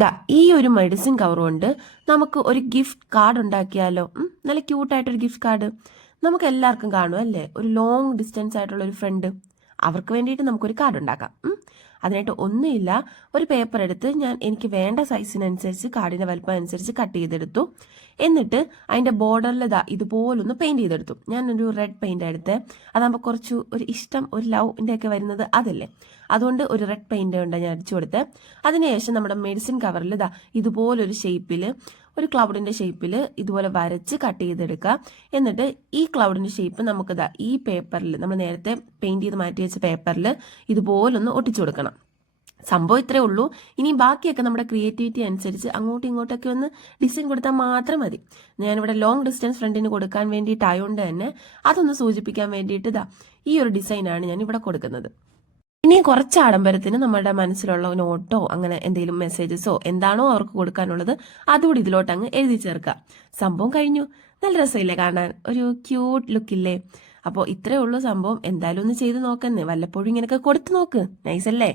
ദാ ഈ ഒരു മെഡിസിൻ കവർ കൊണ്ട് നമുക്ക് ഒരു ഗിഫ്റ്റ് കാർഡ് ഉണ്ടാക്കിയാലോ? നല്ല ക്യൂട്ടായിട്ടൊരു ഗിഫ്റ്റ് കാർഡ്. നമുക്ക് എല്ലാവർക്കും കാണും അല്ലേ, ഒരു ലോങ് ഡിസ്റ്റൻസ് ആയിട്ടുള്ള ഒരു ഫ്രണ്ട്. അവർക്ക് വേണ്ടിയിട്ട് നമുക്കൊരു കാർഡ് ഉണ്ടാക്കാം. അതിനായിട്ട് ഒന്നുമില്ല, ഒരു പേപ്പർ എടുത്ത് ഞാൻ എനിക്ക് വേണ്ട സൈസിനനുസരിച്ച് കാർഡിന്റെ വലുപ്പം അനുസരിച്ച് കട്ട് ചെയ്തെടുത്തു. എന്നിട്ട് അതിന്റെ ബോർഡറിൽ ഇതുപോലൊന്ന് പെയിന്റ് ചെയ്തെടുത്തു. ഞാനൊരു റെഡ് പെയിന്റ് എടുത്ത്, അതാകുമ്പോൾ കുറച്ച് ഒരു ഇഷ്ടം, ഒരു ലവിന്റെ ഒക്കെ വരുന്നത് അതല്ലേ, അതുകൊണ്ട് ഒരു റെഡ് പെയിന്റ് ഉണ്ട് ഞാൻ അടിച്ചു കൊടുത്ത്. അതിനുശേഷം നമ്മുടെ മെഡിസിൻ കവറിൽ ഇതുപോലൊരു ഷേപ്പിൽ, ഒരു ക്ലൗഡിന്റെ ഷേപ്പിൽ ഇതുപോലെ വരച്ച് കട്ട് ചെയ്തെടുക്കുക. എന്നിട്ട് ഈ ക്ലൗഡിന്റെ ഷേപ്പ് നമുക്ക് ഈ പേപ്പറിൽ, നമ്മൾ നേരത്തെ പെയിന്റ് ചെയ്ത് മാറ്റി വെച്ച പേപ്പറിൽ ഇതുപോലൊന്ന് ഒട്ടിച്ചു കൊടുക്കണം. സംഭവം ഇത്രേ ഉള്ളൂ. ഇനി ബാക്കിയൊക്കെ നമ്മുടെ ക്രിയേറ്റിവിറ്റി അനുസരിച്ച് അങ്ങോട്ടും ഇങ്ങോട്ടൊക്കെ ഒന്ന് ഡിസൈൻ കൊടുത്താൽ മാത്രം മതി. ഞാനിവിടെ ലോങ് ഡിസ്റ്റൻസ് ഫ്രണ്ടിന് കൊടുക്കാൻ വേണ്ടിയിട്ടായതുകൊണ്ട് തന്നെ അതൊന്ന് സൂചിപ്പിക്കാൻ വേണ്ടിയിട്ട് ഈ ഒരു ഡിസൈനാണ് ഞാൻ ഇവിടെ കൊടുക്കുന്നത്. ഇനി കുറച്ച് ആഡംബരത്തിന് നമ്മുടെ മനസ്സിലുള്ള നോട്ടോ അങ്ങനെ എന്തെങ്കിലും മെസ്സേജസോ എന്താണോ അവർക്ക് കൊടുക്കാനുള്ളത് അതുകൂടി ഇതിലോട്ട് അങ്ങ് എഴുതി ചേർക്കുക. സംഭവം കഴിഞ്ഞു. നല്ല രസമില്ലേ കാണാൻ? ഒരു ക്യൂട്ട് ലുക്കില്ലേ? അപ്പോൾ ഇത്രേ ഉള്ളൂ സംഭവം. എന്തായാലും ഒന്ന് ചെയ്ത് നോക്കുന്നേ, വല്ലപ്പോഴും ഇങ്ങനെയൊക്കെ കൊടുത്തു നോക്ക്. നൈസ് അല്ലേ?